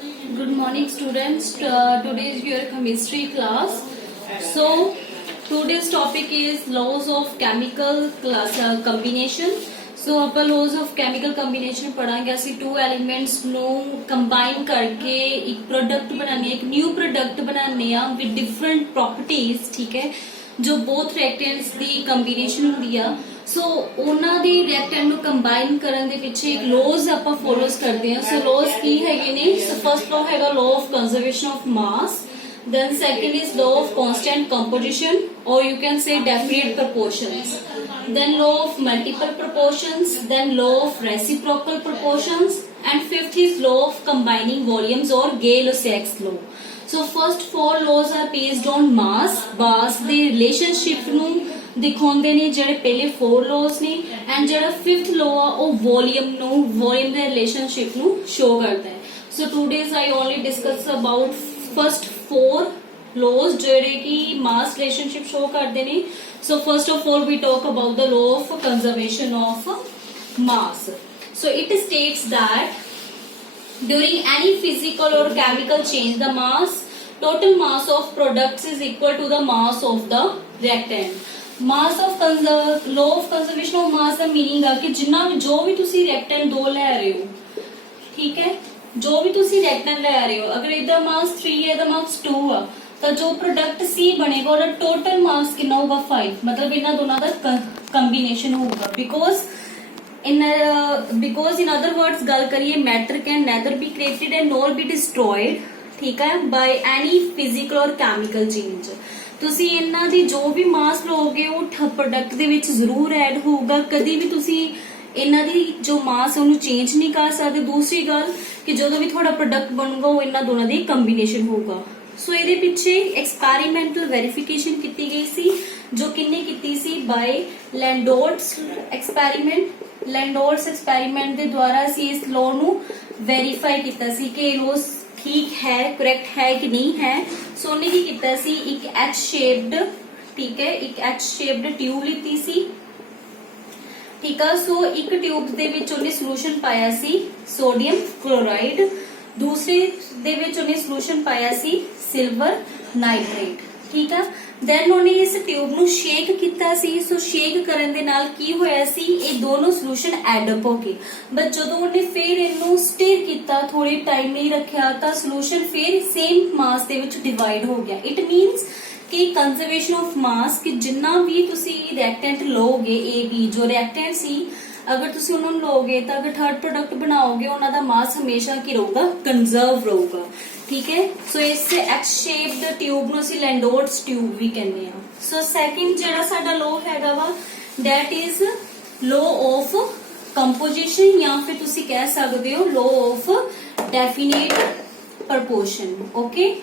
Good morning, students. Today is your chemistry class. So, today's topic is laws of chemical class combination. So, ਆਪਾਂ laws of chemical combination ਪੜਾਂਗੇ ਅਸੀਂ two elements ਨੂੰ combine ਕਰਕੇ ਇੱਕ product ਬਣਾਉਂਦੇ ਇੱਕ new product ਬਣਾਉਂਦੇ ਆ with different properties, ਠੀਕ ਹੈ, ਜੋ both reactants ਦੀ combination ਹੁੰਦੀ ਆ। ਸੋ ਉਹਨਾਂ ਦੀ ਰਿਐਕਟੈਂਟ ਨੂੰ ਕੰਬਾਈਨ ਕਰਨ ਦੇ ਪਿੱਛੇ ਇੱਕ ਲੋਜ਼ ਆਪਾਂ ਫੋਲੋਸ ਕਰਦੇ ਹਾਂ। ਸੋ ਲੋਜ਼ ਕੀ ਹੈਗੇ ਨੇ? ਸੋ ਫਰਸਟ ਲੋ ਹੈਗਾ law of conservation of mass, then second is law of constant composition, or you can say definite proportions, then law of multiple proportions, then law of reciprocal proportions, and fifth is law of combining volumes or Gay-Lussac's law. So first four laws are based on mass the relationship ਨੂੰ ਦਿਖਾਉਂਦੇ ਨੇ ਜਿਹੜੇ ਪਹਿਲੇ 4 laws ਨੇ, and ਜਿਹੜਾ fifth law ਆ ਉਹ volume ਦੇ relationship ਨੂੰ show ਕਰਦਾ ਹੈ। So today's I only discuss about first 4 laws ਜਿਹੜੇ ਕਿ mass relationship show ਕਰਦੇ ਨੇ। So first of all we talk about the law of conservation of mass. So it states that during any physical or chemical change the total mass of products is equal to the mass of the reactant. law of conservation of mass the meaning ਆ ਕਿ ਜਿੰਨਾ ਜੋ ਵੀ ਤੁਸੀਂ reactant 2 ਲੈ ਰਹੇ ਹੋ, ਠੀਕ ਹੈ, ਜੋ ਵੀ ਤੁਸੀਂ reactant ਲੈ ਰਹੇ ਹੋ, ਅਗਰ ਇਹਦਾ mass 3 ਹੈ ਇਹਦਾ mass 2 ਆ ਤਾਂ ਜੋ ਪ੍ਰੋਡਕਟ C ਬਣੇਗਾ ਉਹਦਾ ਟੋਟਲ ਮਾਸ ਕਿੰਨਾ ਹੋਊਗਾ 5, ਮਤਲਬ ਇਹਨਾਂ ਦੋਨਾਂ ਦਾ ਕੰਬੀਨੇਸ਼ਨ ਹੋਊਗਾ। because in other words ਗੱਲ ਕਰੀਏ matter can neither be created and nor be destroyed, ਠੀਕ ਹੈ, by any physical or chemical change। ਤੁਸੀਂ ਇਹਨਾਂ ਦੀ ਜੋ ਵੀ ਮਾਸ ਲਓਗੇ ਉਹ ਪ੍ਰੋਡਕਟ ਦੇ ਵਿੱਚ ਜ਼ਰੂਰ ਐਡ ਹੋਊਗਾ, ਕਦੀ ਵੀ ਤੁਸੀਂ ਇਹਨਾਂ ਦੀ ਜੋ ਮਾਸ ਉਹਨੂੰ ਚੇਂਜ ਨਹੀਂ ਕਰ ਸਕਦੇ। ਦੂਸਰੀ ਗੱਲ ਕਿ ਜਦੋਂ ਵੀ ਤੁਹਾਡਾ ਪ੍ਰੋਡਕਟ ਬਣੂਗਾ ਉਹ ਇਹਨਾਂ ਦੋਨਾਂ ਦੀ ਕੰਬੀਨੇਸ਼ਨ ਹੋਊਗਾ। ਸੋ ਇਹਦੇ ਪਿੱਛੇ ਐਕਸਪੈਰੀਮੈਂਟਲ ਵੈਰੀਫਿਕੇਸ਼ਨ ਕੀਤੀ ਗਈ ਸੀ ਜੋ ਕਿੰਨੇ ਕੀਤੀ ਸੀ ਬਾਈ ਲੈਂਡੋਰਟਸ ਐਕਸਪੈਰੀਮੈਂਟ ਦੇ ਦੁਆਰਾ ਅਸੀਂ ਇਸ ਲਾਅ ਨੂੰ ਵੈਰੀਫਾਈ ਕੀਤਾ ਸੀ ਕਿ ਇਹ ਲਾਅ ਠੀਕ ਹੈ, ਕਰੈਕਟ ਹੈ ਕਿ ਨਹੀਂ ਹੈ। ਸੋ ਉਹਨੇ ਕੀ ਕੀਤਾ ਸੀ, ਇੱਕ ਐਚ ਸ਼ੇਪਡ, ਠੀਕ ਹੈ, ਇੱਕ ਐਚ ਸ਼ੇਪਡ ਟਿਊਬ ਲਿੱਤੀ ਸੀ, ਠੀਕ ਆ। ਸੋ ਇੱਕ ਟਿਊਬ ਦੇ ਵਿੱਚ ਉਹਨੇ ਸੋਲੂਸ਼ਨ ਪਾਇਆ ਸੀ ਸੋਡੀਅਮ ਕਲੋਰਾਈਡ, ਦੂਸਰੇ ਦੇ ਵਿੱਚ ਉਹਨੇ ਸੋਲੂਸ਼ਨ ਪਾਇਆ ਸੀ ਸਿਲਵਰ ਨਾਈਟ੍ਰੇਟ, ਠੀਕ ਆ। ਦੈਨ ਉਹਨੇ ਇਸ ਟਿਊਬ ਨੂੰ ਸ਼ੇਕ ਕੀਤਾ ਸੀ। ਸੋ ਸ਼ੇਕ ਕਰਨ ਦੇ ਨਾਲ ਕੀ ਹੋਇਆ ਸੀ, ਇਹ ਦੋਨੋਂ ਸੋਲੂਸ਼ਨ ਐਡ ਅਪ ਹੋ ਗਏ, ਬਟ ਜਦੋਂ ਉਹਨੇ ਫਿਰ ਇਹਨੂੰ ਸਟੀਰ ਕੀਤਾ, ਥੋੜੀ ਟਾਈਮ ਲਈ ਰੱਖਿਆ ਤਾਂ ਸੋਲੂਸ਼ਨ ਫਿਰ ਸੇਮ ਮਾਸ ਦੇ ਵਿੱਚ ਡਿਵਾਈਡ ਹੋ ਗਿਆ। ਇਟ ਮੀਨਸ ਕਿ ਕੰਜ਼ਰਵੇਸ਼ਨ ਆਫ ਮਾਸ ਕਿ ਜਿੰਨਾ ਵੀ ਤੁਸੀਂ ਰਿਐਕਟੈਂਟ ਲਓਗੇ AB ਜੋ ਰਿਐਕਟੈਂਟ ਸੀ, ਅਗਰ ਤੁਸੀਂ ਉਹਨਾਂ ਨੂੰ ਲਓਗੇ ਤਾਂ ਅਗਰ ਥਰਡ ਪ੍ਰੋਡਕਟ ਬਣਾਓਗੇ ਉਹਨਾਂ ਦਾ ਮਾਸ ਹਮੇਸ਼ਾ ਕੀ ਰਹੂਗਾ, ਕੰਜ਼ਰਵ ਰਹੂਗਾ, ਠੀਕ ਹੈ। ਸੋ ਇਸ ਐਚ ਸ਼ੇਪਡ ਟਿਊਬ ਨੂੰ ਅਸੀਂ ਲੈਂਡੋਰਟਸ ਟਿਊਬ ਵੀ ਕਹਿੰਦੇ ਆ। ਸੋ ਸੈਕਿੰਡ ਜਿਹੜਾ ਸਾਡਾ ਲਾਅ ਹੈਗਾ ਵਾ that is law of composition, ਜਾਂ ਫਿਰ ਤੁਸੀਂ ਕਹਿ ਸਕਦੇ ਹੋ law of definite proportion. Okay,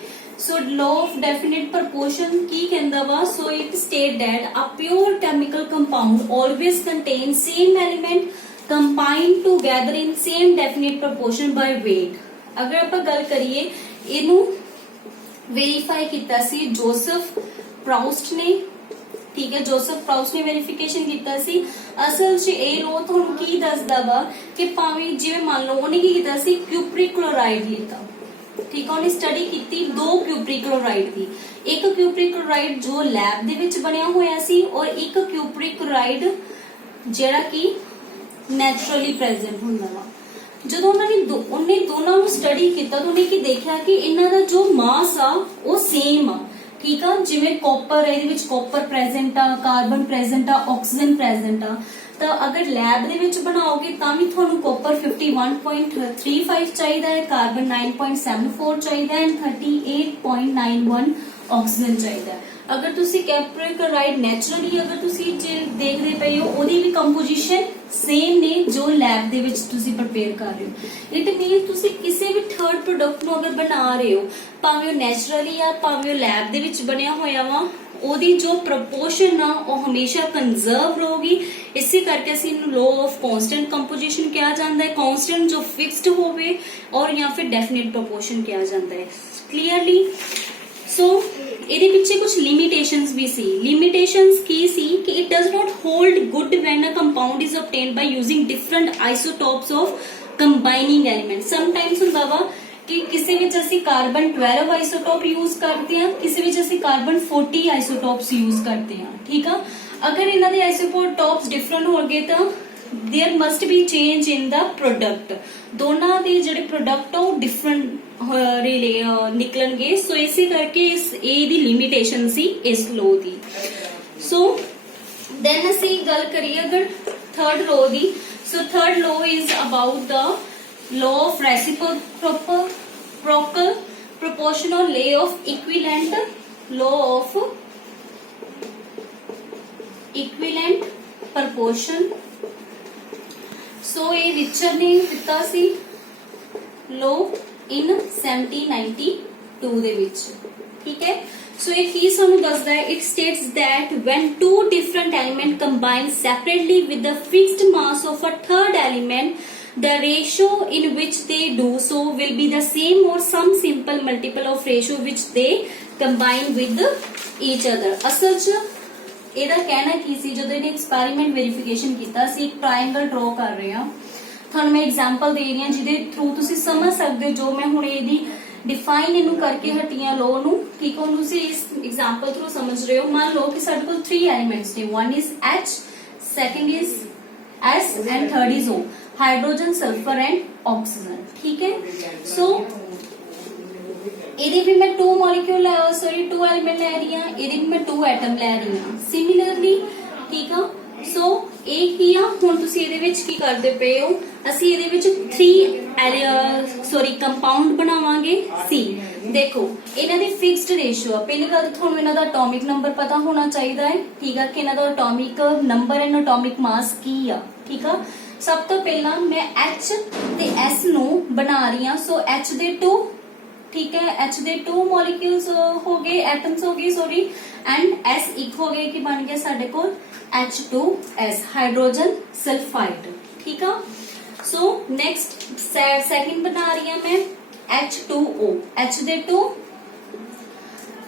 so law of definite proportion ਕੀ ਕਹਿੰਦਾ ਵਾ? so it state that a pure chemical compound always contains same element combined together in same definite proportion by weight। ਅਗਰ ਆਪਾਂ ਗੱਲ ਕਰੀਏ ਇਹਨੂੰ ਵੈਰੀਫਾਈ ਕੀਤਾ ਸੀ Joseph ਪ੍ਰਾਉਸਟ ਨੇ, ਠੀਕ ਹੈ, ਜੋਸਫ ਪ੍ਰਾਉਸਟ ਨੇ ਵੈਰੀਫਿਕੇਸ਼ਨ ਕੀਤਾ ਸੀ। ਅਸਲ 'ਚ ਇਹ ਲਾਅ ਤੁਹਾਨੂੰ ਕੀ ਦੱਸਦਾ ਵਾ ਕਿ ਭਾਵੇਂ ਜਿਵੇਂ ਮੰਨ ਲਓ ਉਹਨੇ ਕੀ ਕੀਤਾ ਸੀ, ਕਿਊਪਰਿਕ ਕਲੋਰਾਈਡ ਲਿੱਤਾ, ਠੀਕ ਹੈ, ਉਹਨੇ ਸਟੱਡੀ ਕੀਤੀ 2 ਕਿਊਪਰਿਕ ਕਲੋਰਾਈਡ ਦੀ, ਇੱਕ ਕਿਊਪਰਿਕ ਕਲੋਰਾਈਡ ਜੋ ਲੈਬ ਦੇ ਵਿੱਚ ਬਣਿਆ ਹੋਇਆ ਸੀ ਔਰ ਇੱਕ ਕਿਊਪਰਿਕ ਕਲੋਰਾਈਡ ਜਿਹੜਾ ਕਿ ਨੈਚੁਰਲੀ ਪ੍ਰੈਜ਼ੈਂਟ ਹੁੰਦਾ ਵਾ। ਜਦੋਂ ਉਹਨੇ ਦੋਨਾਂ ਨੂੰ ਸਟੱਡੀ ਕੀਤਾ ਤਾਂ ਉਹਨੇ ਕੀ ਦੇਖਿਆ ਕਿ ਇਹਨਾਂ ਦਾ ਜੋ ਮਾਸ ਆ ਉਹ ਸੇਮ ਆ, ਠੀਕ ਆ। ਜਿਵੇਂ ਕਾਪਰ, ਇਹਦੇ ਵਿੱਚ ਕਾਪਰ ਪ੍ਰੈਜ਼ੈਂਟ ਆ, ਕਾਰਬਨ ਪ੍ਰੈਜ਼ੈਂਟ ਆ, ਆਕਸੀਜਨ ਪ੍ਰੈਜ਼ੈਂਟ ਆ, ਤਾਂ ਅਗਰ ਲੈਬ ਦੇ ਵਿੱਚ ਬਣਾਓਗੇ ਤਾਂ ਵੀ ਤੁਹਾਨੂੰ ਕਾਪਰ 51.35 ਚਾਹੀਦਾ ਹੈ, ਕਾਰਬਨ 9.74 ਚਾਹੀਦਾ ਹੈ, 38.91 ਆਕਸੀਜਨ ਚਾਹੀਦਾ ਹੈ। ਅਗਰ ਤੁਸੀਂ ਕਿਊਪਰਿਕ ਕਲੋਰਾਈਡ ਨੈਚੁਰਲੀ ਅਗਰ ਤੁਸੀਂ ਦੇਖਦੇ ਪਏ ਹੋ ਉਹਦੀ ਵੀ ਕੰਪੋਜੀਸ਼ਨ ਸੇਮ ਨੇ ਜੋ ਲੈਬ ਦੇ ਵਿੱਚ ਤੁਸੀਂ ਪ੍ਰਪੇਅਰ ਕਰ ਰਹੇ ਹੋ। ਇਟ ਮੀਨਸ ਤੁਸੀਂ ਕਿਸੇ ਵੀ ਥਰਡ ਪ੍ਰੋਡਕਟ ਨੂੰ ਅਗਰ ਬਣਾ ਰਹੇ ਹੋ, ਭਾਵੇਂ ਉਹ ਨੈਚੁਰਲੀ ਆ ਭਾਵੇਂ ਉਹ ਲੈਬ ਦੇ ਵਿੱਚ ਬਣਿਆ ਹੋਇਆ ਵਾ, ਉਹਦੀ ਜੋ ਪ੍ਰਪੋਰਸ਼ਨ ਆ ਉਹ ਹਮੇਸ਼ਾ ਕੰਜ਼ਰਵ ਰਹੂਗੀ। ਇਸੇ ਕਰਕੇ ਅਸੀਂ ਇਹਨੂੰ ਲਾਅ ਆਫ ਕਾਂਸਟੈਂਟ ਕੰਪੋਜੀਸ਼ਨ ਕਿਹਾ ਜਾਂਦਾ ਹੈ, ਕਾਂਸਟੈਂਟ ਜੋ ਫਿਕਸਡ ਹੋਵੇ, ਔਰ ਜਾਂ ਫਿਰ ਡੈਫੀਨਿਟ ਪ੍ਰਪੋਰਸ਼ਨ ਕਿਹਾ ਜਾਂਦਾ ਹੈ। ਕਲੀਅਰਲੀ ਸੋ ਇਹਦੇ ਪਿੱਛੇ ਕੁਝ ਲਿਮਿਟੇਸ਼ਨਸ ਵੀ ਸੀ। ਲਿਮਿਟੇਸ਼ਨਸ ਕੀ ਸੀ ਕਿ it does not hold good when a compound is obtained by using different isotopes of combining elements। Sometimes ਹੁੰਦਾ ਵਾ कि किसी विच असी कार्बन 12 आइसोटोप यूज करते हैं, किसी विच असी कार्बन 40 आइसोटोप्स यूज करते हैं। ठीक है, अगर इन्हां दे आइसोटोप्स डिफरेंट हो गए तो there must be change in the product, दोनों दे जिहड़े प्रोडक्ट वो डिफरेंट निकलणगे। सो इसी करके इस ए दी लिमिटेशन सी इस लॉ दी। सो देन असी गल करिए अगर third law the. So third law is about the law of reciprocal proportional, law of equivalent, law of equivalent proportion। सो ये रिचर्ड ने दिता सी लॉ इन 1792 दे विच। ठीक है, सो ये की सानू दसदा है, it states that when two different element combine separately with the fixed mass of a third element, the ratio in which they do so will be the same or some simple multiple of ratio which they combine with each other। असल च ਇਹਦਾ ਕਹਿਣਾ ਕੀ ਸੀ, ਜਦੋਂ ਇਹਨੇ experiment verification ਕੀਤਾ ਸੀ, ਇੱਕ triangle ਡਰਾ ਕਰ ਰਹੇ ਹਾਂ, ਤੁਹਾਨੂੰ ਮੈਂ ਐਗਜ਼ਾਮਪਲ ਦੇ ਰਹੀ ਹਾਂ ਜਿਹਦੇ ਥਰੂ ਤੁਸੀਂ ਸਮਝ ਸਕਦੇ ਹੋ ਜੋ ਮੈਂ ਹੁਣ ਇਹਦੀ डिफाइन इनू करके हटियां लो नू। ठीक है, तुसी इस एग्जांपल थ्रू समझ रहे हो। मान लो कि साडे कोल 3 एलिमेंट्स ने, one is H, second is S and third is O, hydrogen, sulphur and oxygen. ठीक है, सो ਇਹਦੇ ਵੀ मैं 2 मॉलिक्यूल टू एलिमेंट ले रही हां, ਇਹਦੇ ਵੀ मैं 2 एटम ले रही हां सिमिलरली। ठीक है, सो ਇਹ ਕੀ ਆ, ਹੁਣ ਤੁਸੀਂ ਇਹਦੇ ਵਿੱਚ ਕੀ ਕਰਦੇ ਪਏ ਹੋ, ਅਸੀਂ ਇਹਦੇ ਵਿੱਚ 3 ਕੰਪਾਊਂਡ ਬਣਾਵਾਂਗੇ C। देखो ਇਹਨਾਂ ਦੀ ਫਿਕਸਡ ਰੇਸ਼ੀਓ ਆ। ਪਹਿਲੀ ਗੱਲ ਤੁਹਾਨੂੰ ਇਹਨਾਂ ਦਾ ਐਟੋਮਿਕ ਨੰਬਰ ਪਤਾ ਹੋਣਾ ਚਾਹੀਦਾ ਹੈ। ਠੀਕ ਆ, ਕਿ ਇਹਨਾਂ ਦਾ ਐਟੋਮਿਕ ਨੰਬਰ ਐਂਡ ਐਟੋਮਿਕ ਮਾਸ ਕੀ ਆ। ਠੀਕ ਆ, ਸਭ ਤੋਂ ਪਹਿਲਾਂ ਮੈਂ H ਤੇ S ਨੂੰ ਬਣਾ ਰਹੀ ਹਾਂ। ਸੋ H ਦੇ 2, ठीक है, H ਦੇ 2 मॉलिक्यूल्स हो गए, एटम्स हो गए सॉरी, एंड S एक हो गए कि बन गया साडे कोल H2S, हाइड्रोजन सल्फाइड। ठीक है, सो नेक्स्ट सेकंड बना रही हूं मैं H2O, H दे 2,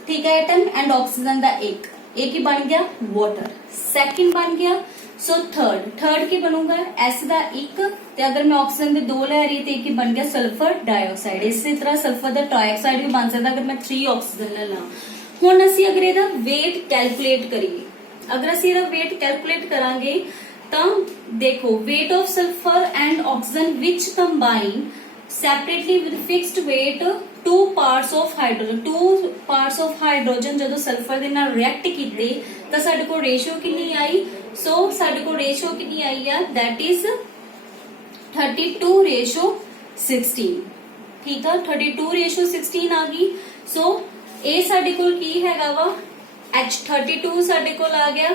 ठीक है, एटम एंड ऑक्सीजन दा एक ही बन गया वाटर। सेकंड बन गया। सो थर्ड की बनूंगा S दा एक, ते अगर मैं ऑक्सीजन दे 2 ले रही तो एक ही बन गया सल्फर डाइऑक्साइड। इसी तरह सल्फर दा ट्राइऑक्साइड भी बन सकता अगर मैं 3 ऑक्सीजन ले ला। हुण असी अगर इहदा वेट कैलकुलेट करिए, अगर असी इहदा वेट कैलकुलेट करांगे तो देखो weight of sulphur and oxygen which combine separately with fixed weight 2 parts of hydrogen जदों सल्फर दे नाल रिएक्ट कीते तो साडे कोल रेशियो कितनी आई। सो साडे कोल रेशियो कितनी आई है, दैट इज 32:16। ठीक है, 32:16 आ गई। सो ए साडे कोल की हैगा वा H32 साडे कोल आ गया,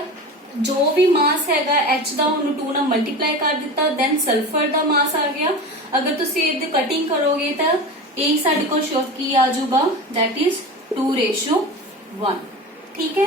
जो भी मास हैगा H दा उन्हें 2 नाल मल्टीप्लाई कर दिता, देन सल्फर दा मास आ गया। अगर तुसी इहदी कटिंग करोगे तो ए साडे कोल की आ जाऊगा, दैट इज 2:1। ठीक है,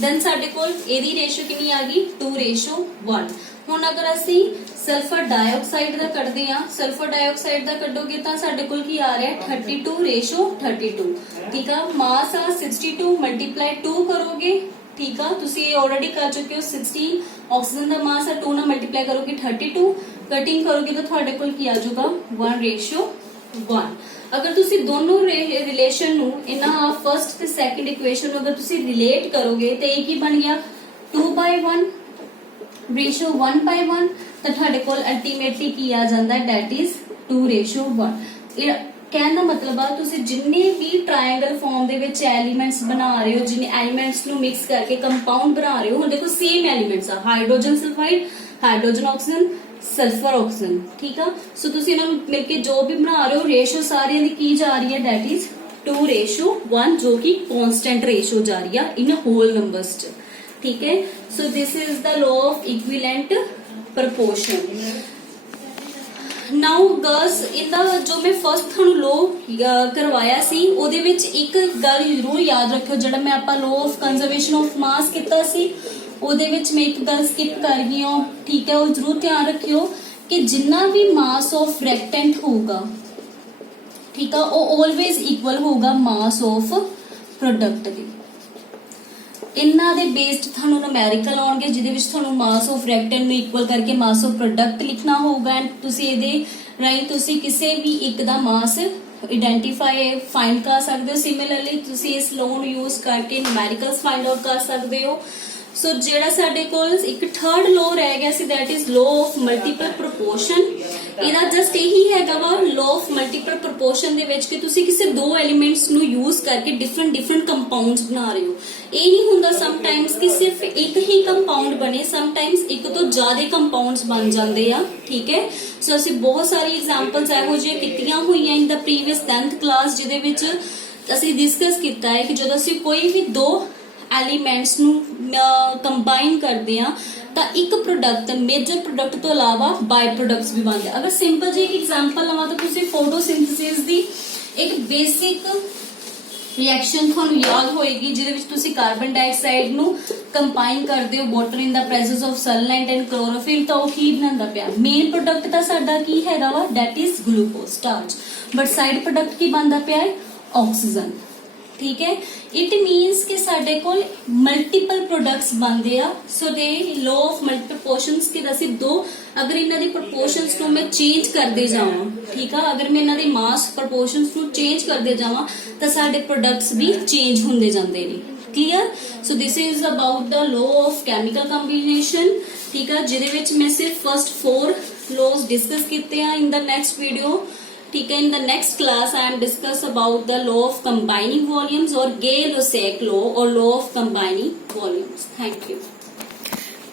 देन साडे कोल एदी रेशियो कितनी आ गई 2:1। हुण अगर असी सल्फर डाइऑक्साइड दा कढदे हां, सल्फर डाइऑक्साइड दा कढोगे तां साडे कोल की आ रहा है 32:32। ठीक है, मास आ 62 मल्टीप्लाई 2 करोगे। ठीक है, तुसी ये ऑलरेडी कर चुके हो। 16 ऑक्सीजन दा मास है, 2 ना मल्टीप्लाई करोगे 32, कटिंग करोगे तो तुहाडे कोल की आ जाऊगा 1:1। अगर तुसी दोनों रिलेशन नु इन्हां फर्स्ट ते सेकंड इक्वेशन अगर तुसी रिलेट करोगे तो एक ही बन गया 2/1 रेशियो 1/1, तो तुहाडे कोल अल्टीमेटली की आ जांदा है, दैट इज 2:1। कहने का मतलब आ तुसी जिन्ने भी ट्रायंगल फॉर्म दे विच एलिमेंट्स बना रहे हो, जिन्ने एलिमेंट्स नु मिक्स करके कंपाउंड बना रहे हो, हुण देखो सेम एलिमेंट्स आ, hydrogen sulphide, hydrogen oxygen, sulphur oxygen. ठीक है, सो तुसी इन्हां नू मिलके जो भी बना रहे हो रेशियो सारियां दी की जा रही है, दैट इज 2:1, जो कि कांस्टेंट रेशियो जा रही है इन होल नंबर्स च। ठीक है, so this is the law of equivalent proportion. Now girls इनका जो मैं फर्स्ट थानू लॉ करवाया सी ओदे विच एक गल जरूर याद रखियो, जिहड़ा मैं आपां law of conservation of mass कीता सी ओदे विच मैं एक गल स्किप कर गई हूं। ठीक है, वो जरूर ध्यान रखियो कि जिन्ना भी मास ऑफ रेक्टेंट होगा, ठीक है, वो ऑलवेज इक्वल होगा मास ऑफ प्रोडक्ट दी। इन्हां दे बेस्ड थानू न्यूमेरिकल आउणगे जिहदे विच थानू मास ऑफ रेक्टेंट नू इक्वल करके मास ऑफ प्रोडक्ट लिखना होगा, एंड तुसी इहदे राहीं तुसी किसी भी एक दा मास ਆਇਡੈਂਟੀਫਾਈ ਫਾਈਂਡ ਕਰ ਸਕਦੇ ਹੋ। ਸਿਮਿਲਰਲੀ ਤੁਸੀਂ ਇਸ ਲੋ ਨੂੰ ਯੂਜ਼ ਕਰਕੇ ਨਿਊਮੈਰੀਕਲਸ ਫਾਈਂਡ ਆਊਟ ਕਰ ਸਕਦੇ ਹੋ। ਸੋ ਜਿਹੜਾ ਸਾਡੇ ਕੋਲ ਇੱਕ ਥਰਡ ਲੋ ਰਹਿ ਗਿਆ ਸੀ, that is law of multiple proportion. ਇਹਦਾ ਜਸਟ ਇਹੀ ਹੈਗਾ ਵਾ ਲੋ ਆਫ ਮਲਟੀਪਲ ਪ੍ਰੋਪੋਰਸ਼ਨ ਦੇ ਵਿੱਚ ਕਿ ਤੁਸੀਂ ਕਿਸੇ ਦੋ ਐਲੀਮੈਂਟਸ ਨੂੰ ਯੂਜ਼ ਕਰਕੇ ਡਿਫਰੈਂਟ ਕੰਪਾਊਂਡਸ ਬਣਾ ਰਹੇ ਹੋ। ਇਹ ਨਹੀਂ ਹੁੰਦਾ ਸਮਟਾਈਮਸ ਕਿ ਸਿਰਫ ਇੱਕ ਹੀ ਕੰਪਾਊਂਡ ਬਣੇ, ਸਮਟਾਈਮਸ ਇੱਕ ਤੋਂ ਜ਼ਿਆਦਾ ਕੰਪਾਊਂਡਸ ਬਣ ਜਾਂਦੇ ਆ, ਠੀਕ ਹੈ। ਸੋ ਅਸੀਂ ਬਹੁਤ ਸਾਰੀ ਐਗਜ਼ਾਮਪਲਸ ਇਹੋ ਜਿਹੀਆਂ ਕੀਤੀਆਂ ਹੋਈਆਂ ਇਨ ਦਾ ਪ੍ਰੀਵੀਅਸ 10th ਕਲਾਸ, ਜਿਹਦੇ ਵਿੱਚ ਅਸੀਂ ਡਿਸਕਸ ਕੀਤਾ ਹੈ ਕਿ ਜਦੋਂ ਅਸੀਂ ਕੋਈ ਵੀ ਦੋ ਐਲੀਮੈਂਟਸ ਨੂੰ ਕੰਬਾਈਨ ਕਰਦੇ ਆ ਤਾਂ ਇੱਕ ਪ੍ਰੋਡਕਟ ਮੇਜਰ ਪ੍ਰੋਡਕਟ ਤੋਂ ਇਲਾਵਾ ਬਾਈ ਪ੍ਰੋਡਕਟਸ ਵੀ ਬਣਦੇ। ਅਗਰ ਸਿੰਪਲ ਜਿਹੀ ਇੱਕ ਐਗਜ਼ਾਮਪਲ ਲਵਾਂ ਤਾਂ ਤੁਸੀਂ ਫੋਟੋਸਿੰਥੇਸਿਸ ਦੀ ਇੱਕ ਬੇਸਿਕ ਰਿਐਕਸ਼ਨ ਤੁਹਾਨੂੰ ਯਾਦ ਹੋਏਗੀ, ਜਿਹਦੇ ਵਿੱਚ ਤੁਸੀਂ ਕਾਰਬਨ ਡਾਈਆਕਸਾਈਡ ਨੂੰ ਕੰਬਾਈਨ ਕਰਦੇ ਹੋ water in the presence of sunlight and chlorophyll, ਤਾਂ ਉਹ ਕੀ ਬਣਾਉਂਦਾ ਪਿਆ? ਮੇਨ ਪ੍ਰੋਡਕਟ ਤਾਂ ਸਾਡਾ ਕੀ ਹੈਗਾ ਵਾ? That is glucose starch, but side product ਕੀ ਬਣਦਾ ਪਿਆ ਹੈ? ਆਕਸੀਜਨ, ਠੀਕ ਹੈ। ਇਟ ਮੀਨਸ ਕਿ ਸਾਡੇ ਕੋਲ ਮਲਟੀਪਲ ਪ੍ਰੋਡਕਟਸ ਬਣਦੇ ਆ। ਸੋ ਦੇ ਲੋ ਆਫ ਮਲਟੀਪਲ ਪ੍ਰੋਪੋਰਸ਼ਨਸ ਕਿ ਅਸੀਂ ਦੋ, ਅਗਰ ਇਹਨਾਂ ਦੀ ਪ੍ਰੋਪੋਰਸ਼ਨਸ ਨੂੰ ਮੈਂ ਚੇਂਜ ਕਰਦੇ ਜਾਵਾਂ, ਠੀਕ ਆ, ਅਗਰ ਮੈਂ ਇਹਨਾਂ ਦੀ ਮਾਸ ਪ੍ਰੋਪੋਰਸ਼ਨਸ ਨੂੰ ਚੇਂਜ ਕਰਦੇ ਜਾਵਾਂ ਤਾਂ ਸਾਡੇ ਪ੍ਰੋਡਕਟਸ ਵੀ ਚੇਂਜ ਹੁੰਦੇ ਜਾਂਦੇ ਨੇ। Clear? So this is about the law of chemical combination, ਠੀਕ ਆ, ਜਿਹਦੇ ਵਿੱਚ ਮੈਂ ਸਿਰਫ ਫਸਟ 4 ਲੋਜ਼ ਡਿਸਕਸ ਕੀਤੇ ਆ। ਇਨ ਦ ਨੈਕਸਟ ਵੀਡੀਓ, ठीक है, in the next class I am discuss about the law of combining volumes or Gay-Lussac law or law of combining volumes. Thank you.